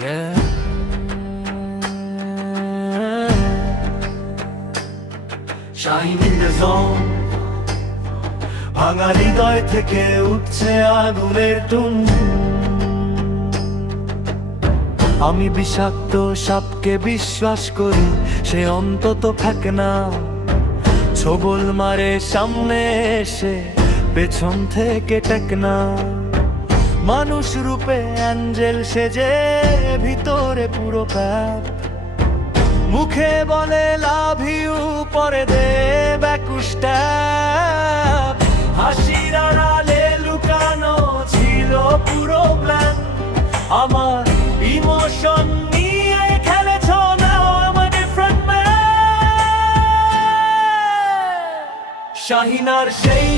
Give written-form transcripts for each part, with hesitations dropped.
Yeah. Shine in the zone. ভাঙা হৃদয় থেকে উঠছে আগুনের টুন। আমি বিষাক্ত সাপকে বিশ্বাস করি, সে অন্তত থাকে না। ছবল মারে সামনে এসে, পেছন থেকে টেকনা। মানুষ রূপে অ্যাঞ্জেল সেজে, ভিতরে পুরো প্যাপ। মুখে বলে লাভ ইউ, পরে দেব 21 ট্যাপ। হাসির আড়ালে লুকানো ছিল পুরো প্ল্যান। আমার ইমোশন নিয়ে খেলেছ না, আমার ডিফারেন্ট ম্যান। শাহিনার সেই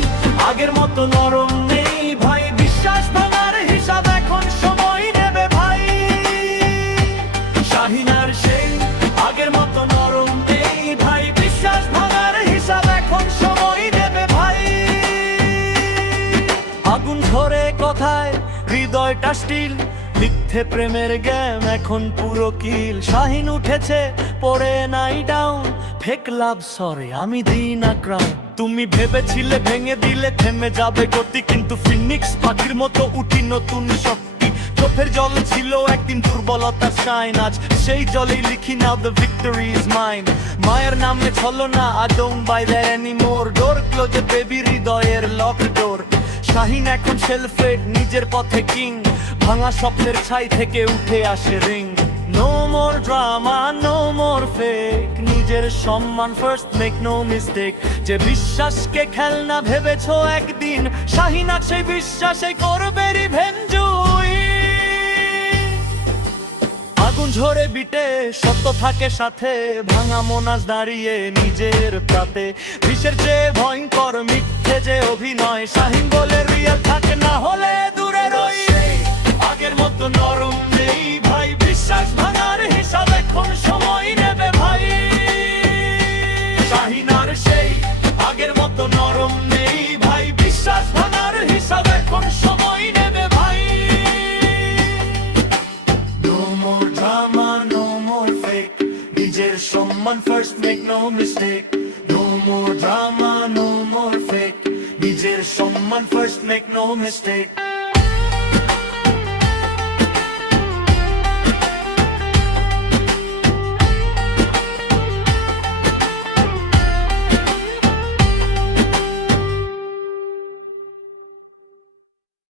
আগের মতো নরম নেই ভাই, বিশ্বাস ভাঙার হিসাব এখন সময় নেবে ভাই। শাহিনার সেই আগের মতো নরম নেই ভাই, বিশ্বাস ভাঙার হিসাব এখন সময় নেবে ভাই। আগুন ধরে কথায় হৃদয়টা স্টিল, মিথ্যে প্রেমের গেম এখন পুরো কিল। শাহিন উঠেছে পড়ে নাই ডাউন, ফেক লাভ সরে আমি দিই না ক্রাউন। তুমি ভেবেছিলে ভেঙে দিলে থেমে যাবে গতি, কিন্তু ফিনিক্স পাখির মতো উঠি নতুন শক্তি। চোখের জল ছিল একদিন দুর্বলতার সাইন, আজ সেই জলেই লিখি নাও দ্য ভিক্টরি ইজ মাইন। মায়ের নামে ছলো না, I don't buy that anymore. Door close baby, হৃদয়ের লক ডোর। শাহিন এখন শেলফে, নিজের পথে কিং। ভাঙা স্বপ্নের ছাই থেকে উঠে আসে ring. No more drama, no more fake, নিজের সম্মান ফার্স্ট, মেক নো মিস্টেক। যে বিশ্বাসকে খেলনা ভেবেছো একদিন, শাহিন আজ সেই বিশ্বাসে করবে রিভেঞ্জ। আগুন ঝরে বিটে সত্য থাকে সাথে, ভাঙা মনাজ দাঁড়িয়ে নিজের প্রাতে। বিষের চেয়ে ভয়ঙ্কর মিথ্যে যে অভিনয়, শাহিন বলে রিয়েল থাকে না হলে দূরে রই। আগের মতো নরম নেই ভাই, বিশ্বাস ভাঙার হিসাব এখন সময় নেবে ভাই। শাহিনার সেই আগের মতো নরম নেই ভাই, বিশ্বাস ভাঙার হিসাব এখন সময় নেবে ভাই। No more drama, no more fake, নিজের সম্মান first, make no mistake. No more drama, no more fake, নিজের সম্মান ফার্স্ট, মেক নো মিস্টেক।